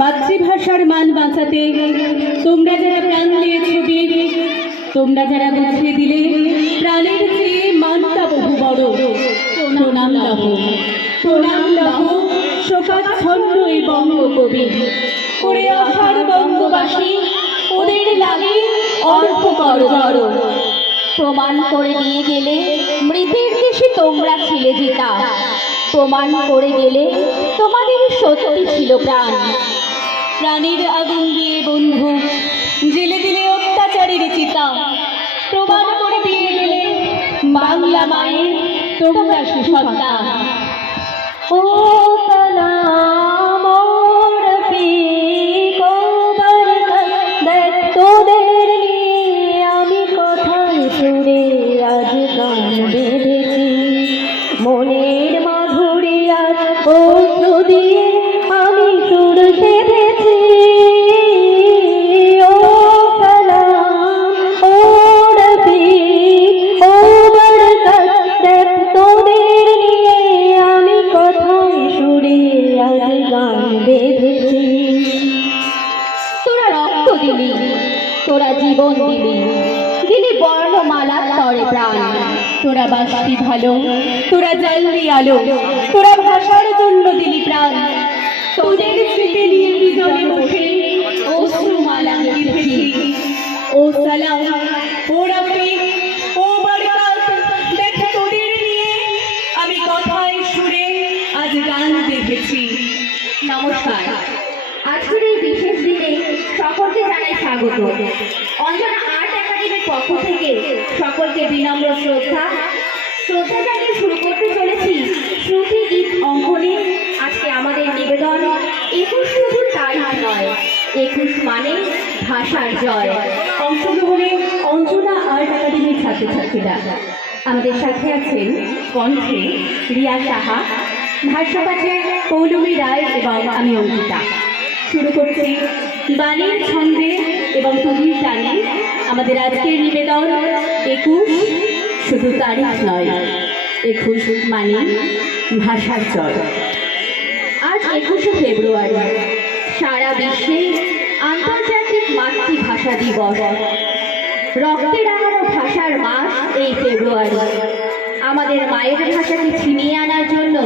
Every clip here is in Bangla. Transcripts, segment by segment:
মাতৃভাষার মান বাঁচাতে তোমরা যারা প্রাণ দিয়েছ তোমরা যারা বুঝিয়ে দিলে, প্রাণের চেয়ে মানটা বহু বড়। প্রণাম লাভ প্রণাম লাভ শোকাচ্ছন্ন এই বঙ্গকবি। করে আহার বঙ্গবাসী, ওদের লাগে কর কর প্রমাণ করে দিয়ে গেলে মৃতের দেশে তোমরা ছিলে জিতা। প্রমাণ করে গেলে তোমাদের সত্যি ছিল প্রাণ। প্রাণের আগুন দিয়ে বন্ধু, জেলে দিলে অত্যাচারের চিতা। প্রমাণ করে দিয়ে গেলে বাংলা মায়ের তোমরা সুসন্তান। ও সালাম। ভালো তোরা জ্বালবি আলো তোরা ভাষার জন্য দিলি প্রাণ। তোদের স্মৃতি নিয়ে বিজনে দিয়েছি ও সালাম আমি কথায় সুরে আজ গান দেখেছি নমস্কার। বিশেষ দিনে সকলকে স্বাগত। অঞ্জনা আর্ট একাডেমির পক্ষ থেকে সকলকে বিনম্র শ্রদ্ধা শ্রদ্ধা জানিয়ে শুরু করতে চলেছি। শ্রুতি গীত অঙ্কনে। আজকে আমাদের নিবেদন, একুশ শুধু তারিখ নয়। একুশ মানে ভাষার জয়। অংশগ্রহণে অঞ্জনা আর্ট একাডেমির ছাত্রছাত্রীরা। আমাদের সাথে আছেন কণ্ঠে রিয়া সাহা, ভাষ্যপাঠে পৌলমী রায় এবং আমি অঙ্কিতা। শুরু করছি বাণীর ছন্দে এবং তুলির টানে আমাদের আজকের নিবেদন একুশ শুধু তারিখ নয় একুশ মানে ভাষার জয়। আজ একুশে ফেব্রুয়ারি, সারা বিশ্বে আন্তর্জাতিক মাতৃভাষা দিবস। রক্তে রাঙানো ভাষার মাস এই ফেব্রুয়ারি। আমাদের মায়ের ভাষাকে ছিনিয়ে আনার জন্য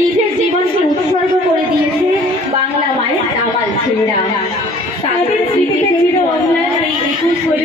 নিজের জীবনকে উৎসর্গ করে দিয়েছে বাংলা মায়ের দামাল ছেলেরা। তাদের স্মৃতিতে ছিল অন্যায় এই একুশ হল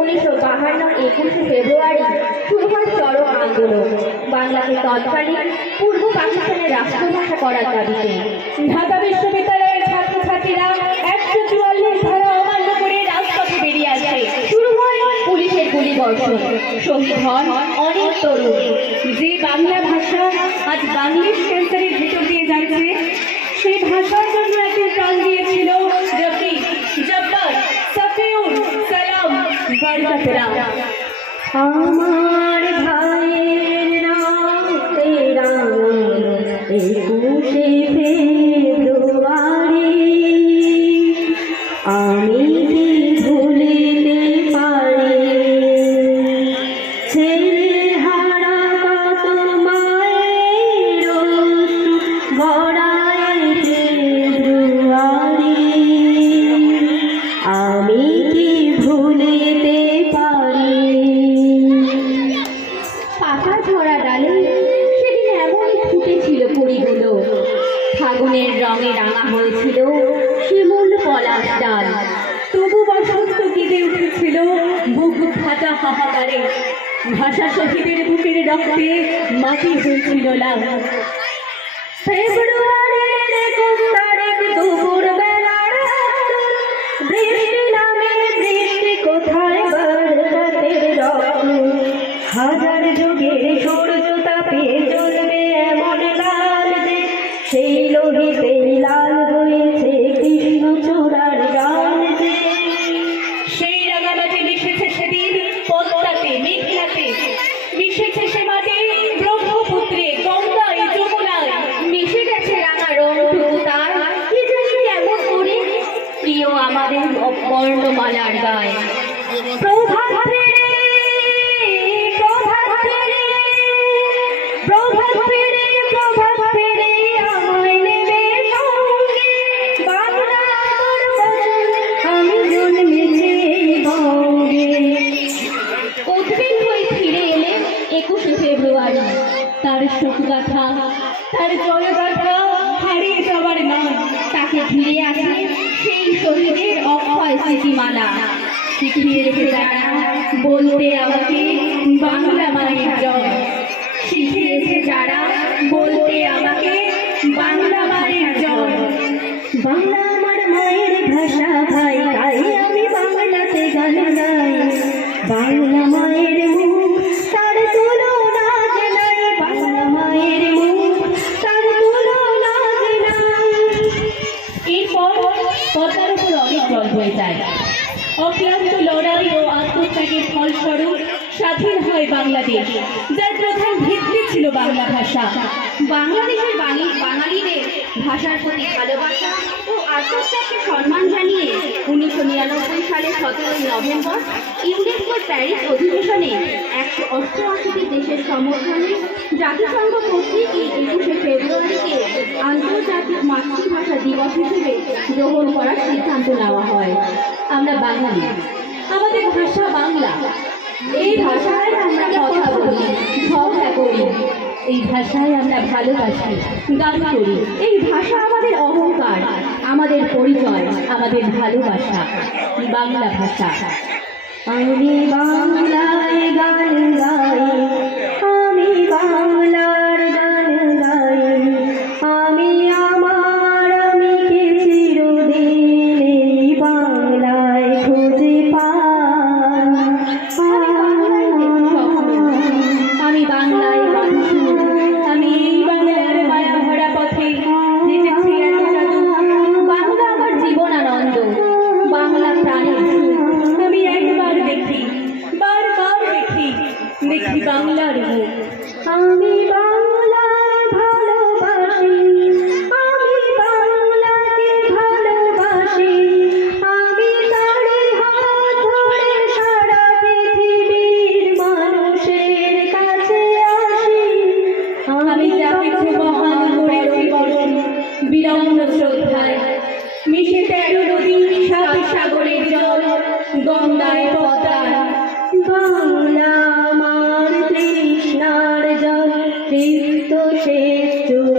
উনিশশো বাহান্ন একুশে ফেব্রুয়ারি শুরু হয় চরম আন্দোলন। বাংলাকে তৎকালীন পূর্ব পাকিস্তানের রাষ্ট্রভাষা করার দাবিতে ঢাকা বিশ্ববিদ্যালয়ের ছাত্রছাত্রীরা একশো চুয়াল্লিশ ধারা অমান্য করে রাজপথে বেরিয়ে আসে। শুরু হয় পুলিশের গুলিবর্ষণ। শহীদ হন অনেক তরুণ। যে বাংলা ভাষা আজ বাংলিশ ক্যান্সারের ভিতর দিয়ে যাচ্ছে, সেই ভাষার আমার হাহাকারে ভাষা শহীদের বুকের রক্তে মাটি হয়েছিল লাভ তার শোকগাথা তার জয়গাথা হারিয়ে যাবার নাম তাকে ঘিরে আছে সেই শহীদের অক্ষয় স্মৃতিমালা। শিখিয়ে রেখে যারা বলতে আমাকে বাংলা মায়ের জয়। শিখিয়েছে যারা বলতে আমাকে বাংলা মায়ের জয়। বাংলা আমার মায়ের ভাষা ভাই, তাই আমি বাংলাতে গান গাই। বাংলা মায়ের মুখ অক্লান্ত লড়াই ও আত্মত্যাগের ফলস্বরূপ স্বাধীন হয় বাংলাদেশ, যার প্রধান ভিত্তি ছিল বাংলা ভাষা। বাংলাদেশের বাঙালি, বাঙালিদের ভাষার প্রতি ভালোবাসা ও আত্মত্যাগকে সম্মান জানিয়ে উনিশশো নিরানব্বই সালের সতেরোই নভেম্বর ইউনেস্কোর প্যারিস অধিবেশনে একশো অষ্টআশিটি দেশের সমর্থনে জাতিসংঘ কর্তৃক এই একুশে ফেব্রুয়ারিকে আন্তর্জাতিক মাতৃভাষা দিবস হিসেবে গ্রহণ করার সিদ্ধান্ত নেওয়া হয়। আমরা বাঙালি। আমাদের ভাষা বাংলা। এই ভাষায় আমরা কথা বলি ঝগড়া করি এই ভাষায় আমরা ভালোবাসি, গান করি। এই ভাষা আমাদের অহংকার, আমাদের পরিচয়, আমাদের ভালোবাসা। বাংলা ভাষা। আমি বাংলায় গান গাই। shades to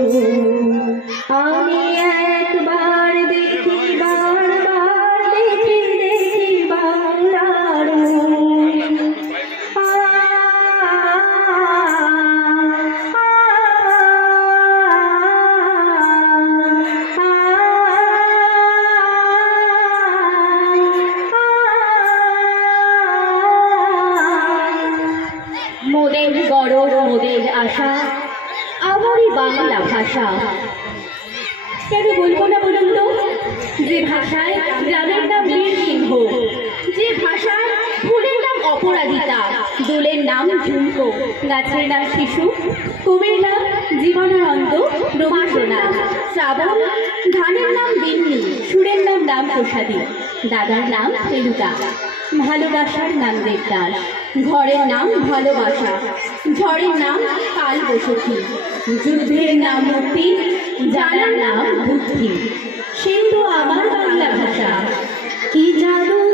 নাম ঝুমকো গাছের নাম শিশু কবির নাম জীবনানন্দ রবীন্দ্রনাথ শ্রাবণ, ধানের নাম দিন্নি, সুরের নাম রাম প্রসাদী দাদার নাম ফেলুদা। ভালোবাসার নাম দেবদাস, ঘরের নাম ভালোবাসা, ঝড়ের নাম কাল বসতি, যুদ্ধের নাম মুক্তি জানার নাম বুদ্ধি। সেই তো আমার বাংলা ভাষা। কি জাদু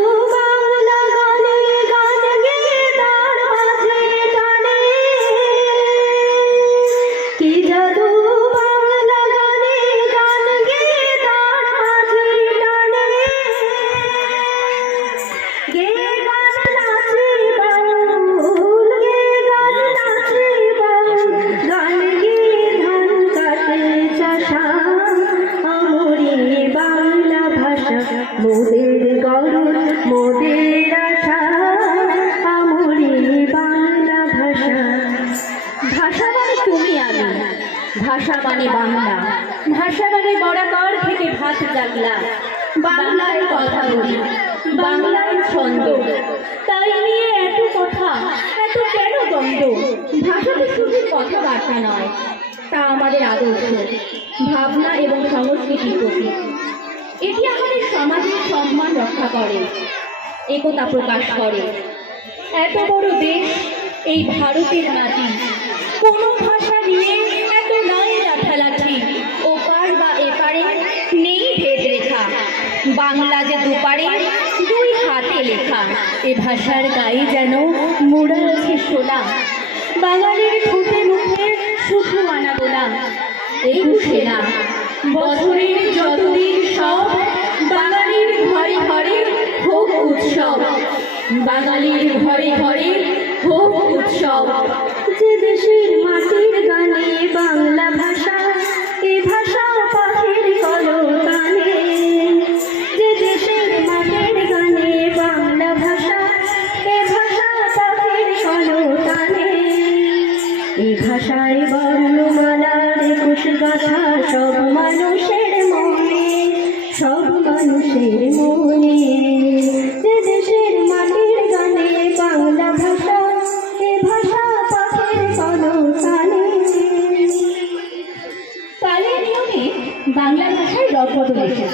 ছন্দ। তাই নিয়ে এত কথা, এত কেন দ্বন্দ্ব? ভাষা তো শুধু কথাবার্তা নয়, তা আমাদের আদর্শ, ভাবনা এবং সংস্কৃতির প্রতীক। এটি আমাদের সমাজের সম্মান রক্ষা করে, একতা প্রকাশ করে। এত বড় দেশ, এই ভারতের মাটি, কোনো ভাষা নিয়ে বাংলা যে দুপারে দুই হাতে লেখা, এ ভাষার গায়ে যেন মোড়া আছে সোনা বাঙালির ঠোঁটে মুখে শুধু আনাগোনা একুশে না, বছরের যতদিন সব, বাঙালির ঘরে ঘরে হোক উৎসব, বাঙালির ঘরে ঘরে হোক উৎসব। যে দেশের মাটির গানে বাংলা ভাষা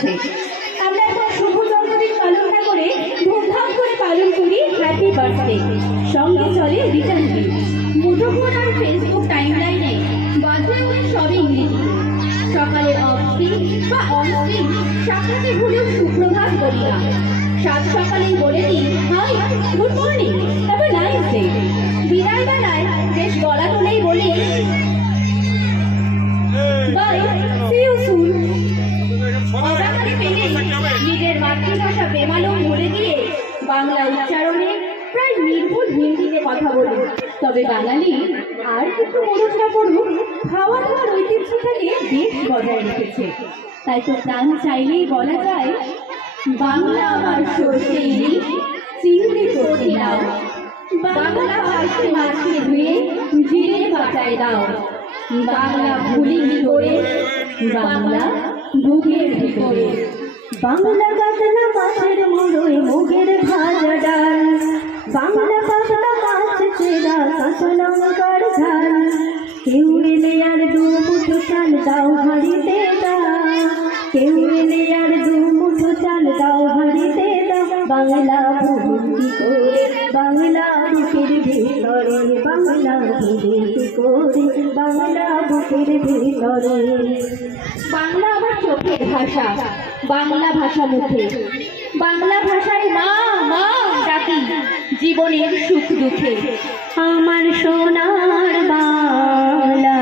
রদবদল আমরা এখন শুভ জন্মদিন পালন না করে ধুমধাম করে পালন করি হ্যাপি বার্থডে সঙ্গে চলে রিটার্ন গিফট মুঠোফোন আর ফেসবুক টাইমলাইনে বাজে উঠে সবই ইংরেজি সকালে বা সাক্ষাতে ভুলেও সুপ্রভাত সাত সকালেই বলে দিই, hi good morning a nice day বিদায় বেলায় বেশ গলা তোলেই বলি বাই সি ইউ মাতৃভাষা বেমালুম ভুলে গিয়ে বাংলা উচ্চারণে প্রায় নির্ভুল হিন্দিতে কথা বলি। তবে বাঙালি আর মনোজ না করুক খাওয়া দাওয়ার ঐতিহ্যটাকে বেশ বজায় রেখেছে। তাই তো প্রাণ চাইলেই বলা যায়, বাংলা আমার সর্ষে চিংড়ি করতে দাও। বাংলা পাশে মাছে ধুয়ে জিরে বাটায় দাও। বাংলা ভুলি করে? বাংলা বুকের ভিতরে। বাংলা কাতলা মাছের মুড়োয় মুগের ভাজা ডাল। বাংলা পাতলা মাছ চেরা, কাঁচা লঙ্কার ঝাল। কেউ এলে আর দু মুঠো চাল দাও হাড়িতে দাও কেউ এলে আর দু মুঠো চাল দাও হাড়িতে দাও বাংলা ভুলি করে, বাংলা বুকের ভিতরে, বাংলা ভুলি করে, বাংলা বুকের ভিতরে। বাংলা আমার চোখের ভাষা। বাংলা ভাষা মুখে। বাংলা ভাষায় মা মা ডাকি জীবনের সুখ দুঃখে। আমার সোনার বাংলা,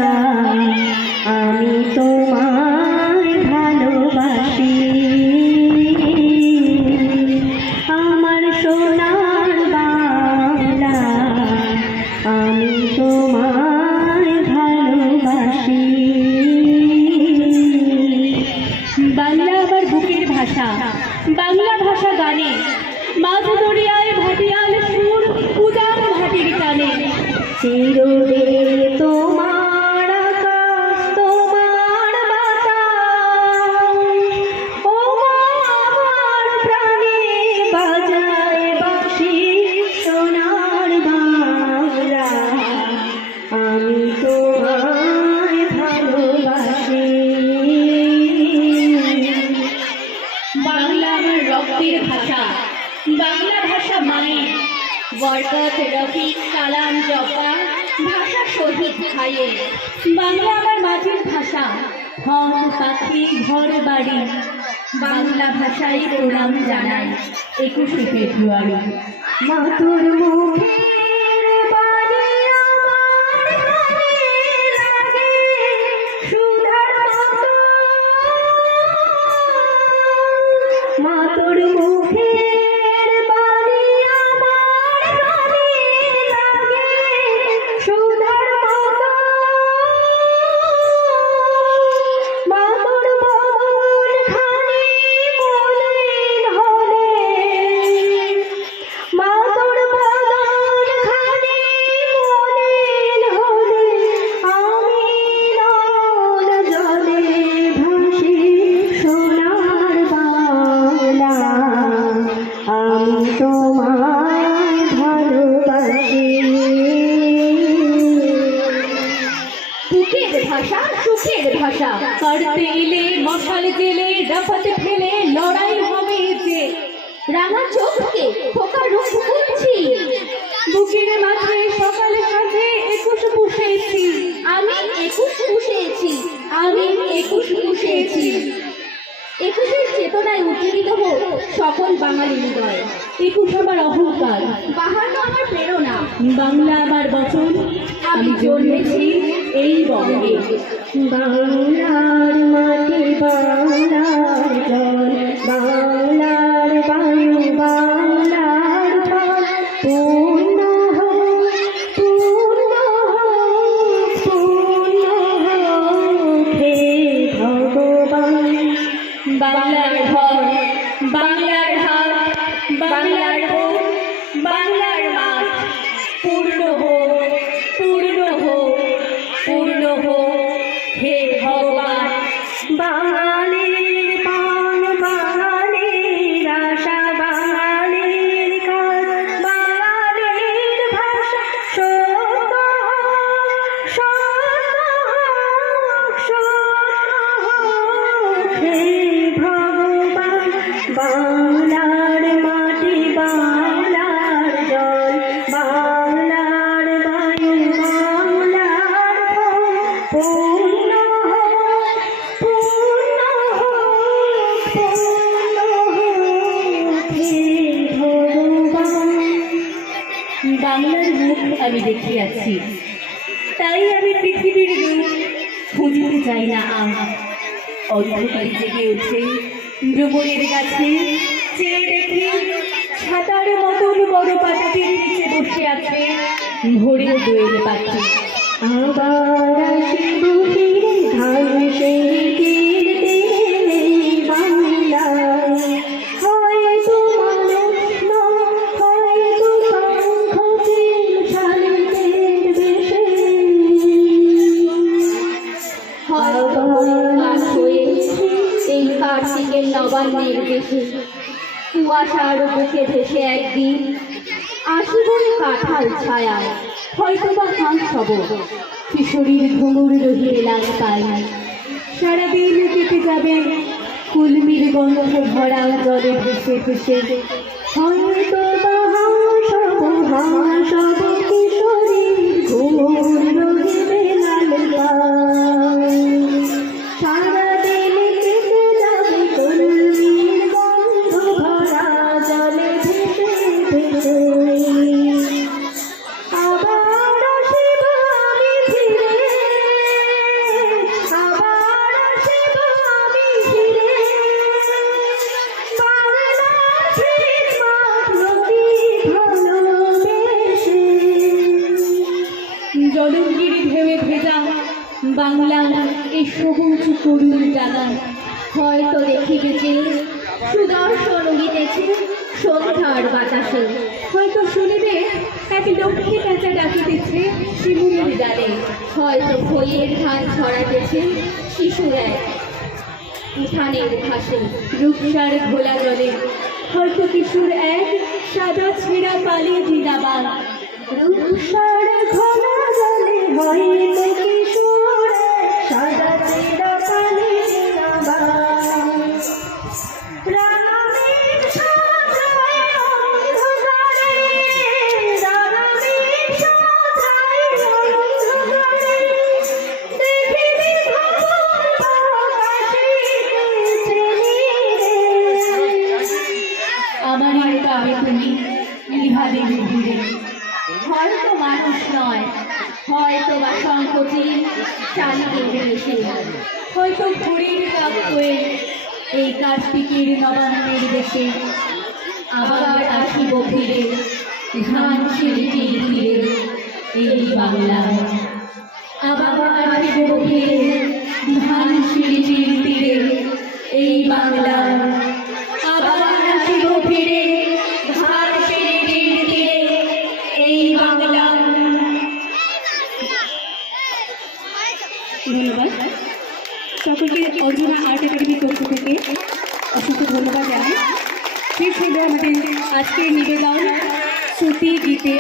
আমি তোমায় বরকত রফিক কালাম জপা ভাষা শহীদ খায়ে বাংলা আমার মাটির ভাষা, হম পাখি ঘর বাড়ি। বাংলা ভাষায় প্রণাম জানাই একুশে ফেব্রুয়ারি। মাতুর মুখের ভাষা করতে এলে মশাল জেলে ডাফাতে ফেলে, লড়াই হবে যে। রাঙা চোখকে খোকা রূপ খুঁজছি বুকের মাঝে সকালে সাজে একুশ পুষেছি। আমি একুশ পুষেছি। আমি একুশ পুষেছি। একুশের চেতনায় উজ্জীবিত হোক সকল বাঙালি হৃদয়। একুশ আমার অহংকার। বাহান্ন আমার প্রেরণা। বাংলা আমার বচন। আমি জন্মেছি এই বঙ্গে বাংলার অন্ধকারে জেগে কাছে চেয়ে দেখি ছাতার মতন বড় পাতাটির নিচে বসে আছে ভোরের দোয়েল পাখি। আবার আসিব কুয়াশার বুকে ভেসে একদিন আসিবই কাঁঠাল ছায়ায় হয়তো বা হাঁস হব কিশোরীর ঘুঙুর রহিয়ে লাগ পাই সারাদিন কেটে যাবে কুলমির গন্ধ ভরা জলে ভেসে ভেসে। হয়তো বা হাসব হাসব কিশোরীর ঘুমুর এই সবুজ করুণ ডানা হয়তো দেখিবে যে সুদর্শন উড়িতেছে সন্ধ্যার বাতাসে। হয়তো শুনিবে এক লক্ষ্মী পেঁচা ডাকিতেছে শিমুরের ডালে। হয়তো খইয়ের ধান ছড়াতেছে শিশু এক উঠানের ঘাসে, রূপসার ঘোলা জলে। হয়তো কিশোর এক সাদা ছেঁড়া পালে জিনাবান রূপসার হয়ে এই কার্তিকের নবান্নের দেশে আবার আসিব ফিরে, ধান শিল্পীর ফিরে এই বাংলা। আবার আসিব ফিরে, ধান শিল্পীর তীরে এই বাংলা। আবার ফিরে, ধান এই বাংলা। ধন্যবাদ। সকলকে অর্জুনা আর্ট একাডেমির পক্ষ থেকে অসংখ্য ধন্যবাদ জানাই শেষ হলো আমাদের আজকের নিবেদন শ্রুতি গীতে